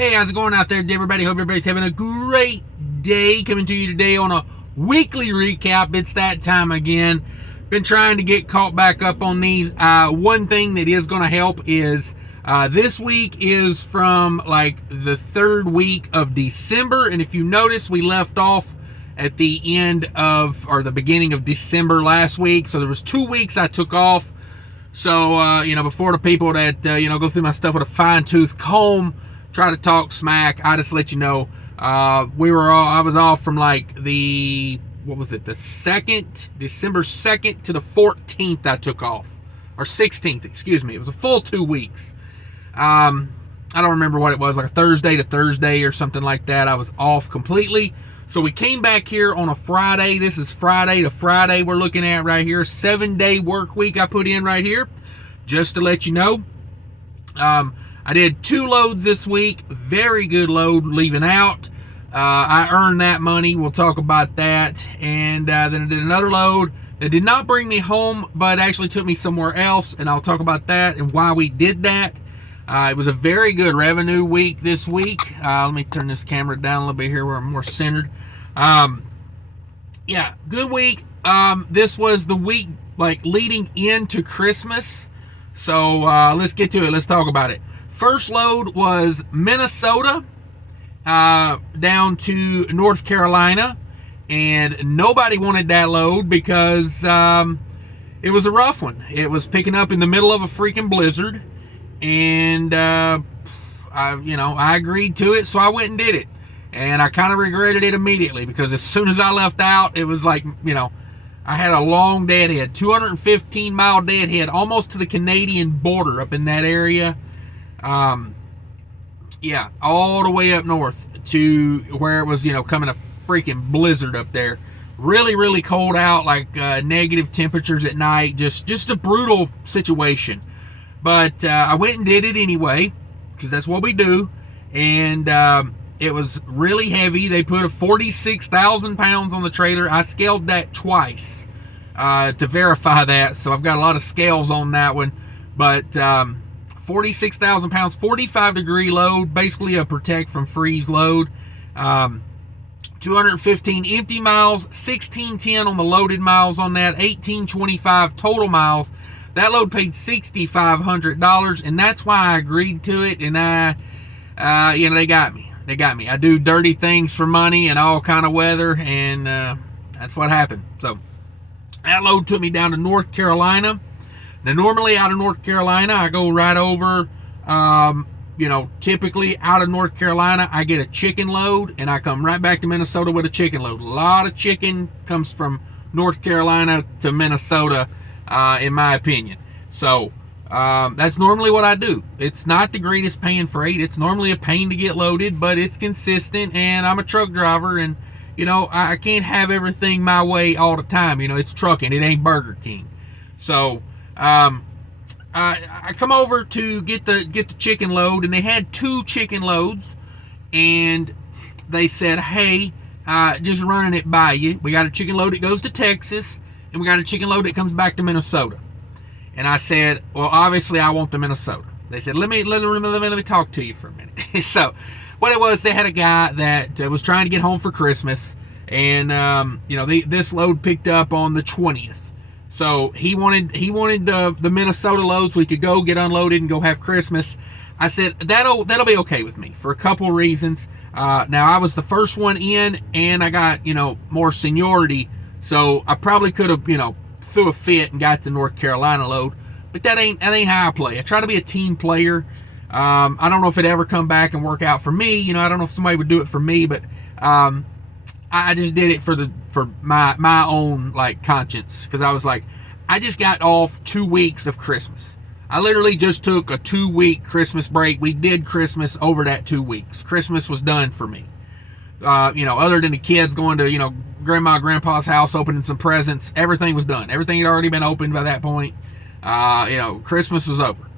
Hey, how's it going out there, everybody? Hope everybody's having a great day. Coming to you today on a weekly recap. It's that time again. Been trying to get caught back up on these. One thing that is going to help is this week is from like the third week of December. And if you notice, we left off at the end of, or the beginning of December last week. So there was 2 weeks I took off. So, before the people that, go through my stuff with a fine-tooth comb, try to talk smack, I just let you know, I was off from like the 2nd, December 2nd to the 14th I took off, or 16th, excuse me. It was a full 2 weeks. I don't remember what it was, like a Thursday to Thursday or something like that. I was off completely. So we came back here on a Friday. This is Friday to Friday we're looking at right here. 7-day work week I put in right here, just to let you know. I did 2 loads this week. Very good load leaving out. I earned that money. We'll talk about that. And then I did another load that did not bring me home, but actually took me somewhere else. And I'll talk about that and why we did that. It was a very good revenue week this week. Let me turn this camera down a little bit here where I'm more centered. Good week. This was the week like leading into Christmas. So let's get to it. Let's talk about it. First load was Minnesota down to North Carolina, and nobody wanted that load because it was a rough one. It was picking up in the middle of a freaking blizzard, and I agreed to it, so I went and did it. And I kind of regretted it immediately because as soon as I left out, it was like, I had a long deadhead, 215-mile deadhead, almost to the Canadian border up in that area. All the way up north to where it was, coming a freaking blizzard up there. Really, really cold out, like negative temperatures at night. Just a brutal situation. But I went and did it anyway because that's what we do. And it was really heavy. They put a 46,000 pounds on the trailer. I scaled that twice to verify that. So I've got a lot of scales on that one. But 46,000 pounds, 45-degree load, basically a protect from freeze load. 215 empty miles, 1610 on the loaded miles on that, 1825 total miles. That load paid $6,500, and that's why I agreed to it. And they got me. They got me. I do dirty things for money and all kind of weather, and that's what happened. So that load took me down to North Carolina. Now, normally out of North Carolina, I go right over, typically out of North Carolina, I get a chicken load, and I come right back to Minnesota with a chicken load. A lot of chicken comes from North Carolina to Minnesota, in my opinion. So that's normally what I do. It's not the greatest paying freight. It's normally a pain to get loaded, but it's consistent, and I'm a truck driver, and, I can't have everything my way all the time. It's trucking. It ain't Burger King. So I come over to get the chicken load, and they had 2 chicken loads, and they said, hey, just running it by you. We got a chicken load that goes to Texas, and we got a chicken load that comes back to Minnesota. And I said, well, obviously I want the Minnesota. They said, let me talk to you for a minute. So what it was, they had a guy that was trying to get home for Christmas, and this load picked up on the 20th. So he wanted the Minnesota load so he could go get unloaded and go have Christmas. I said, that'll be okay with me for a couple reasons. Now, I was the first one in, and I got, more seniority. So I probably could have, threw a fit and got the North Carolina load. But that ain't how I play. I try to be a team player. I don't know if it ever come back and work out for me. I don't know if somebody would do it for me, but I just did it for my own like conscience, because I was like, I just got off 2 weeks of Christmas. I literally just took a 2-week Christmas break. We did Christmas over that 2 weeks. Christmas was done for me. Other than the kids going to grandma and grandpa's house, opening some presents, everything was done. Everything had already been opened by that point. Christmas was over.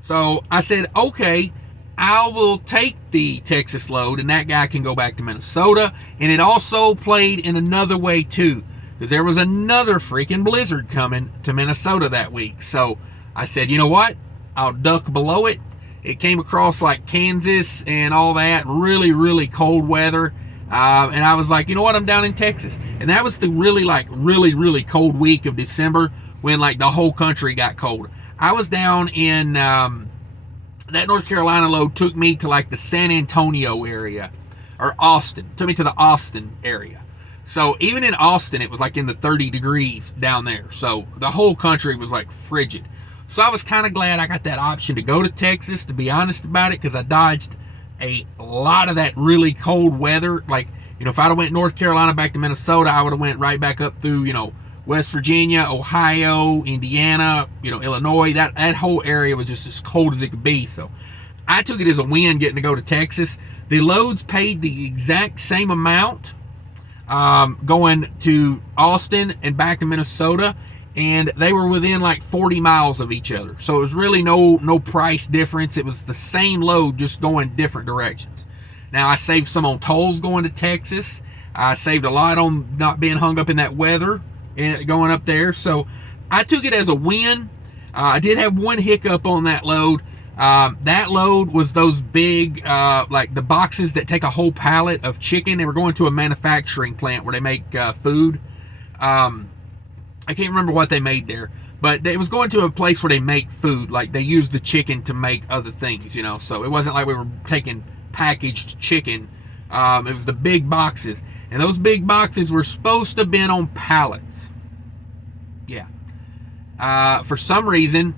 So I said, okay, I will take the Texas load, and that guy can go back to Minnesota. And it also played in another way too, because there was another freaking blizzard coming to Minnesota that week. So I said, you know what? I'll duck below it, It came across like Kansas and all that, really, really cold weather. And I was like, you know what? I'm down in Texas. And that was the really cold week of December when like the whole country got cold. I was down in, that North Carolina load took me to like the San Antonio area, or Austin. Took me to the Austin area. So even in Austin, it was like in the 30 degrees down there. So the whole country was like frigid. So I was kind of glad I got that option to go to Texas, to be honest about it, because I dodged a lot of that really cold weather. Like, you know, if I'd have went North Carolina back to Minnesota, I would have went right back up through, you know, West Virginia, Ohio, Indiana, you know, Illinois. That whole area was just as cold as it could be. So I took it as a win getting to go to Texas. The loads paid the exact same amount going to Austin and back to Minnesota, and they were within like 40 miles of each other. So it was really no price difference. It was the same load, just going different directions. Now, I saved some on tolls going to Texas. I saved a lot on not being hung up in that weather going up there. So I took it as a win. I did have one hiccup on that load. That load was those big, like the boxes that take a whole pallet of chicken. They were going to a manufacturing plant where they make food. I can't remember what they made there, but it was going to a place where they make food. Like they use the chicken to make other things, you know. So it wasn't like we were taking packaged chicken. It was the big boxes, and those big boxes were supposed to have been on pallets. Yeah. For some reason,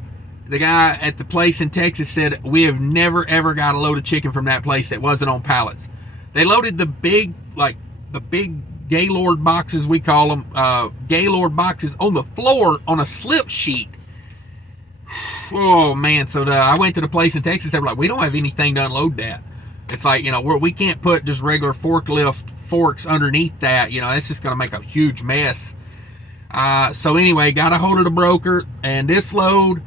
the guy at the place in Texas said, we have never ever got a load of chicken from that place that wasn't on pallets. They loaded the big Gaylord boxes, we call them, Gaylord boxes, on the floor on a slip sheet. Oh man, so I went to the place in Texas. They were like, we don't have anything to unload that. It's like, you know, we can't put just regular forklift forks underneath that. You know, that's just going to make a huge mess. So anyway, got a hold of the broker, and this load,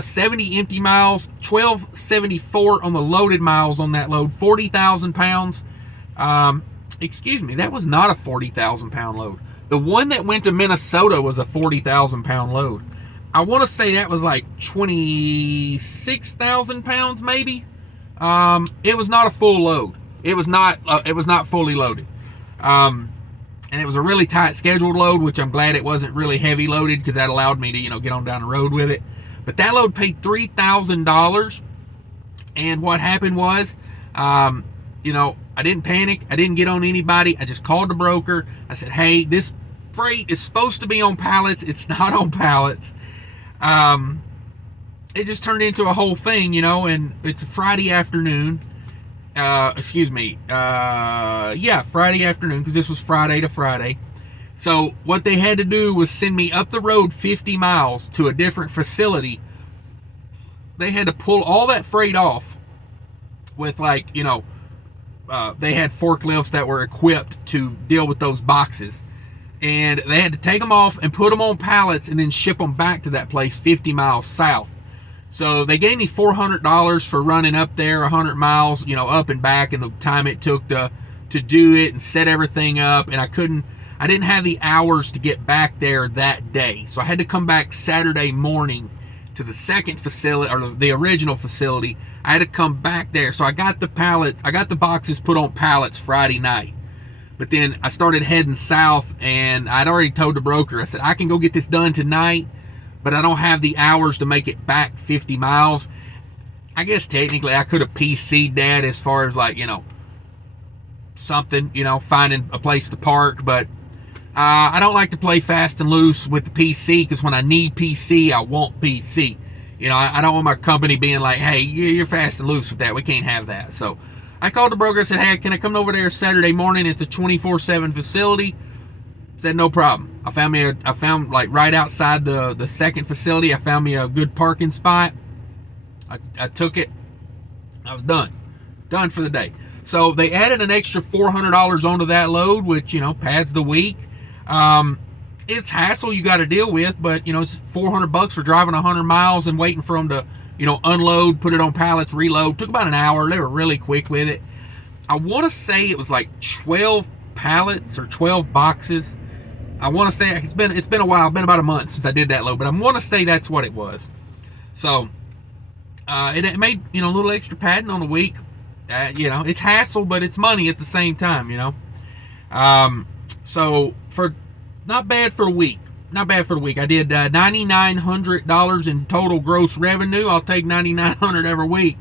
70 empty miles, 1274 on the loaded miles on that load, 40,000 pounds. Excuse me, that was not a 40,000 pound load. The one that went to Minnesota was a 40,000 pound load. I want to say that was like 26,000 pounds maybe. It was not a full load. It was not fully loaded. And it was a really tight scheduled load, which I'm glad it wasn't really heavy loaded, because that allowed me to, you know, get on down the road with it. But that load paid $3,000. And what happened was, you know, I didn't panic. I didn't get on anybody. I just called the broker. I said, hey, this freight is supposed to be on pallets. It's not on pallets. It just turned into a whole thing, you know, and it's a Friday afternoon. Friday afternoon, because this was Friday to Friday. So what they had to do was send me up the road 50 miles to a different facility. They had to pull all that freight off with, like, you know, they had forklifts that were equipped to deal with those boxes. And they had to take them off and put them on pallets and then ship them back to that place 50 miles south. So they gave me $400 for running up there 100 miles, you know, up and back, and the time it took to do it and set everything up. And I didn't have the hours to get back there that day. So I had to come back Saturday morning to the second facility, or the original facility. I had to come back there. So I got the boxes put on pallets Friday night. But then I started heading south, and I'd already told the broker, I said, I can go get this done tonight, but I don't have the hours to make it back 50 miles. I guess technically I could have PC'd that as far as, like, you know, something, you know, finding a place to park. But I don't like to play fast and loose with the PC, because when I need PC, I want PC. You know, I don't want my company being like, hey, you're fast and loose with that. We can't have that. So I called the broker. I said, hey, can I come over there Saturday morning? It's a 24/7 facility. Said, no problem. I found like right outside the second facility, I found me a good parking spot. I took it. I was done for the day. So they added an extra $400 onto that load, which, you know, pads the week. It's hassle you got to deal with, but, you know, it's $400 for driving 100 miles and waiting for them to, you know, unload, put it on pallets, reload. Took about an hour. They were really quick with it. I want to say it was like 12 pallets or 12 boxes. I want to say it's been a while. It's been about a month since I did that load, but I want to say that's what it was. So It made, a little extra padding on the week. It's hassle, but it's money at the same time. So for not bad for the week. Not bad for the week. I did $9,900 in total gross revenue. I'll take $9,900 every week.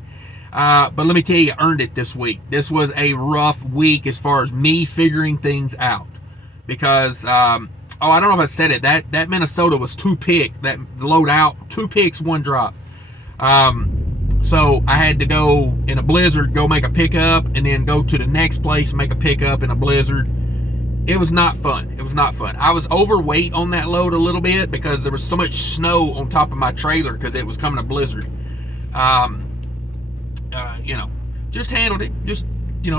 But let me tell you, I earned it this week. This was a rough week as far as me figuring things out. Because, I don't know if I said it. That Minnesota was 2 pick. That load out, 2 picks, 1 drop. So I had to go in a blizzard, go make a pickup, and then go to the next place, make a pickup in a blizzard. It was not fun. I was overweight on that load a little bit because there was so much snow on top of my trailer because it was coming a blizzard. Just handled it. Just,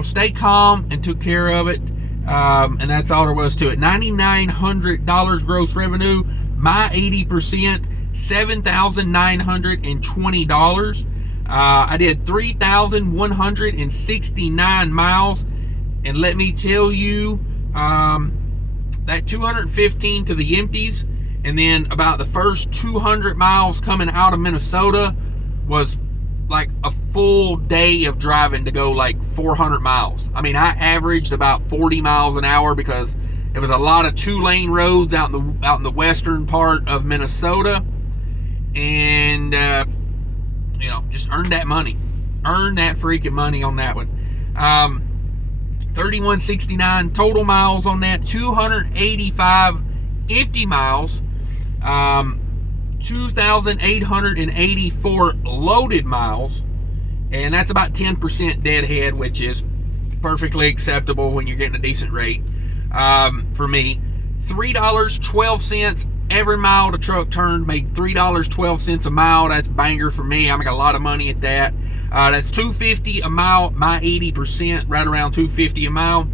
stay calm and took care of it. And that's all there was to it. $9,900 gross revenue. My 80%, $7,920. I did 3,169 miles. And let me tell you, that 215 to the empties, and then about the first 200 miles coming out of Minnesota was like a full day of driving to go like 400 miles. I mean, I averaged about 40 miles an hour because it was a lot of 2-lane roads out in the western part of Minnesota, and just earned that money, earned that freaking money on that one. 3,169 total miles on that, 285 empty miles, 2,884 loaded miles, and that's about 10% deadhead, which is perfectly acceptable when you're getting a decent rate. For me, $3.12 every mile the truck turned, made $3.12 a mile. That's banger for me. I make a lot of money at that. That's $2.50 a mile, my 80%, right around $2.50 a mile.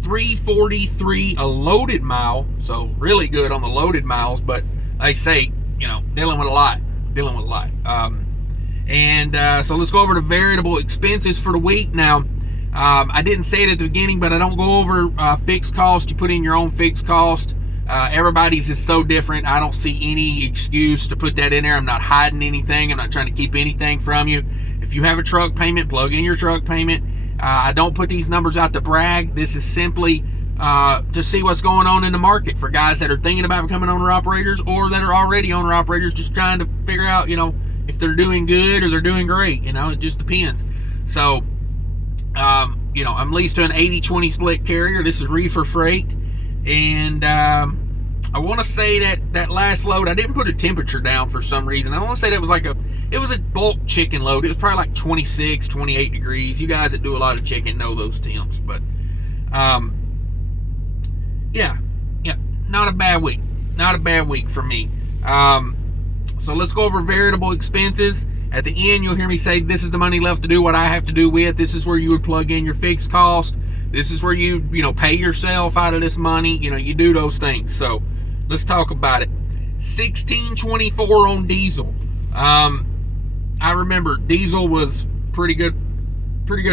$3.43 a loaded mile, so really good on the loaded miles, but like I say, dealing with a lot. So let's go over the variable expenses for the week. Now, I didn't say it at the beginning, but I don't go over fixed cost. You put in your own fixed cost. Everybody's is so different. I don't see any excuse to put that in there. I'm not hiding anything. I'm not trying to keep anything from you. If you have a truck payment, plug in your truck payment. I don't put these numbers out to brag. This is simply to see what's going on in the market for guys that are thinking about becoming owner-operators or that are already owner-operators, just trying to figure out, if they're doing good or they're doing great. It just depends. So, I'm leased to an 80-20 split carrier. This is Reefer Freight. And I want to say that last load, I didn't put a temperature down for some reason. I want to say that was it was a bulk chicken load. It was probably like 26, 28 degrees. You guys that do a lot of chicken know those temps. But, yeah, not a bad week. Not a bad week for me. So let's go over variable expenses. At the end, you'll hear me say, this is the money left to do what I have to do with. This is where you would plug in your fixed cost. This is where you pay yourself out of this money. You do those things. So let's talk about it. $16.24 on diesel. I remember diesel was pretty good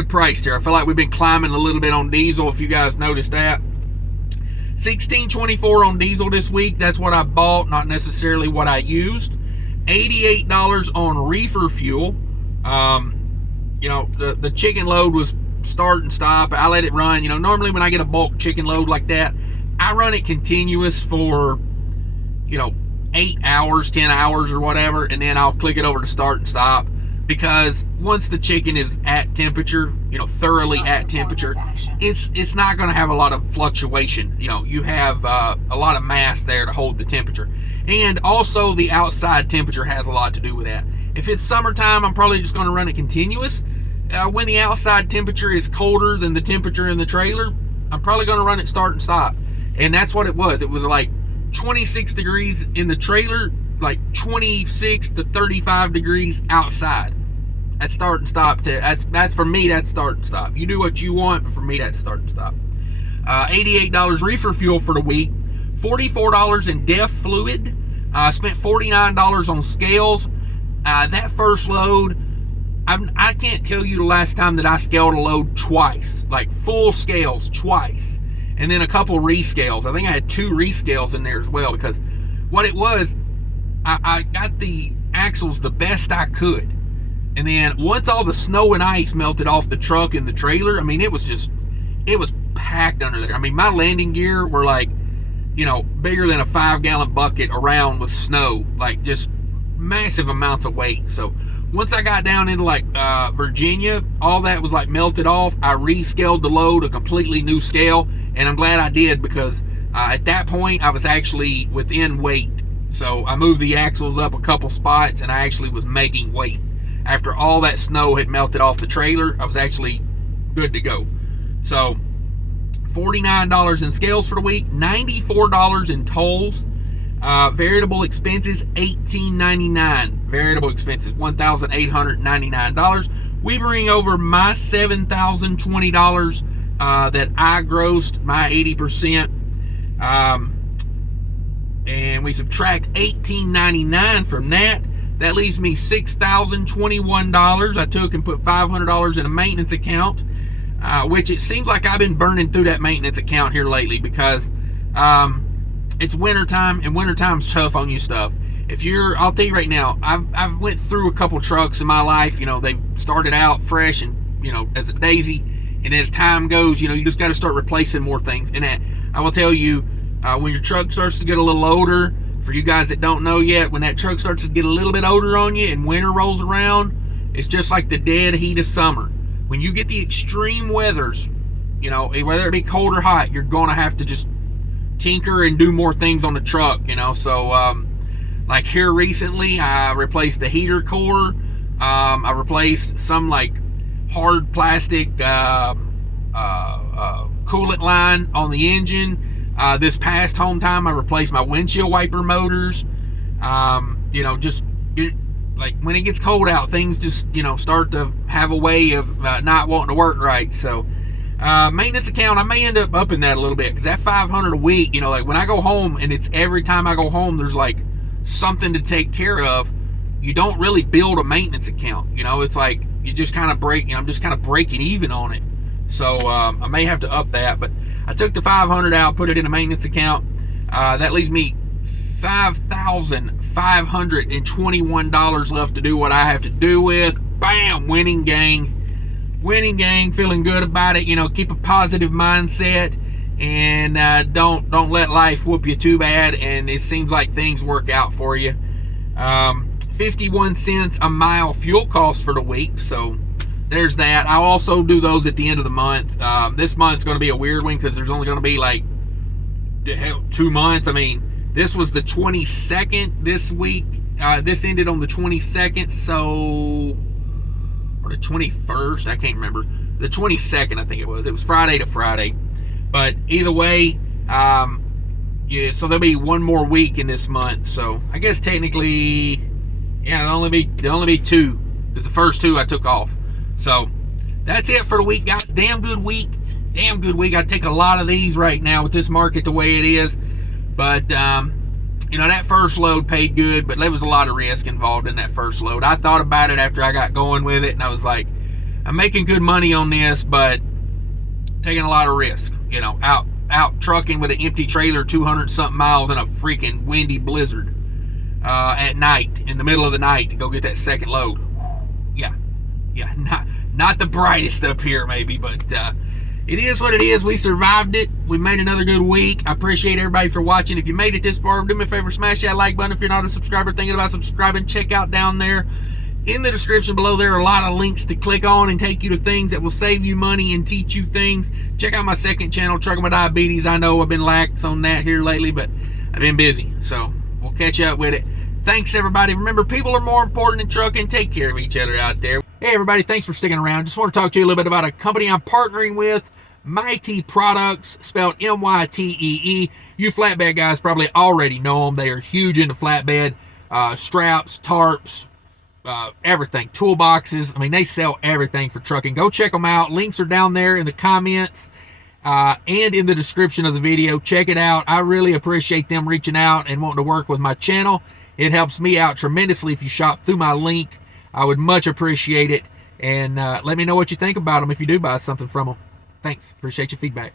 price there. I feel like we've been climbing a little bit on diesel, if you guys noticed that. $16.24 on diesel this week. That's what I bought, not necessarily what I used. $88 on reefer fuel. The chicken load was start and stop. I let it run. Normally when I get a bulk chicken load like that, I run it continuous for 8 hours, 10 hours or whatever, and then I'll click it over to start and stop, because once the chicken is at temperature, thoroughly at temperature, it's not going to have a lot of fluctuation. You have a lot of mass there to hold the temperature, and also the outside temperature has a lot to do with that. If it's summertime, I'm probably just going to run it continuous. When the outside temperature is colder than the temperature in the trailer, I'm probably going to run it start and stop. And that's what it was. It was like 26 degrees in the trailer, like 26 to 35 degrees outside. That's start and stop. That's for me, that's start and stop. You do what you want, but for me, that's start and stop. $88 reefer fuel for the week. $44 in DEF fluid. I spent $49 on scales. That first load, I can't tell you the last time that I scaled a load twice, like full scales twice, and then a couple rescales. I think I had 2 rescales in there as well, because what it was, I got the axles the best I could. And then once all the snow and ice melted off the truck and the trailer, I mean, it was packed under there. I mean, my landing gear were like, bigger than a 5-gallon bucket around with snow, like just massive amounts of weight. So once I got down into like Virginia, all that was like melted off. I rescaled the load, a completely new scale, and I'm glad I did, because at that point I was actually within weight. So I moved the axles up a couple spots, and I actually was making weight. After all that snow had melted off the trailer, I was actually good to go. So $49 in scales for the week, $94 in tolls, variable expenses $18.99. Variable expenses $1,899. We bring over my $7,020 that I grossed, my 80%, and we subtract $18.99 from that. That leaves me $6,021. I took and put $500 in a maintenance account, which it seems like I've been burning through that maintenance account here lately, because it's wintertime, and wintertime's tough on you stuff. I'll tell you right now, I've went through a couple trucks in my life. They started out fresh and, as a daisy, and as time goes, you just got to start replacing more things. And I will tell you, when your truck starts to get a little older, for you guys that don't know yet, when that truck starts to get a little bit older on you and winter rolls around, it's just like the dead heat of summer. When you get the extreme weathers, whether it be cold or hot, you're going to have to just tinker and do more things on the truck, So, like here recently, I replaced the heater core. I replaced some like hard plastic coolant line on the engine. This past home time, I replaced my windshield wiper motors. Just like when it gets cold out, things just, start to have a way of not wanting to work right. So, maintenance account, I may end up upping that a little bit, because that $500 a week, like when I go home, and it's every time I go home, there's like something to take care of. You don't really build a maintenance account. It's like you just kind of I'm just kind of breaking even on it. So, I may have to up that, but I took the $500 out, put it in a maintenance account. That leaves me $5,521 left to do what I have to do with. Bam! Winning gang, feeling good about it. Keep a positive mindset, and don't let life whoop you too bad. And it seems like things work out for you. 51 cents a mile fuel cost for the week. So there's that. I'll also do those at the end of the month. This month's going to be a weird one, because there's only going to be like 2 months. I mean, this was the 22nd this week. This ended on the 22nd, or the 21st, I can't remember. The 22nd, I think it was. It was Friday to Friday. But either way, so there'll be one more week in this month. So I guess technically, there'll only be 2, because the first 2 I took off. So that's it for the week, guys. Damn good week. I take a lot of these right now with this market the way it is. But, that first load paid good, but there was a lot of risk involved in that first load. I thought about it after I got going with it, and I was like, I'm making good money on this, but taking a lot of risk. Out trucking with an empty trailer 200-something miles in a freaking windy blizzard at night, in the middle of the night, to go get that second load. Yeah, not the brightest up here, maybe, but it is what it is. We survived it. We made another good week. I appreciate everybody for watching. If you made it this far, do me a favor, smash that like button. If you're not a subscriber thinking about subscribing, check out down there in the description below. There are a lot of links to click on and take you to things that will save you money and teach you things. Check out my second channel, Trucking with Diabetes. I know I've been lax on that here lately, but I've been busy, so we'll catch up with it. Thanks, everybody. Remember, people are more important than trucking. Take care of each other out there. Hey, everybody. Thanks for sticking around. Just want to talk to you a little bit about a company I'm partnering with, Mighty Products, spelled M-Y-T-E-E. You flatbed guys probably already know them. They are huge into flatbed, straps, tarps, everything, toolboxes. I mean, they sell everything for trucking. Go check them out. Links are down there in the comments and in the description of the video. Check it out. I really appreciate them reaching out and wanting to work with my channel. It helps me out tremendously if you shop through my link. I would much appreciate it. And let me know what you think about them if you do buy something from them. Thanks. Appreciate your feedback.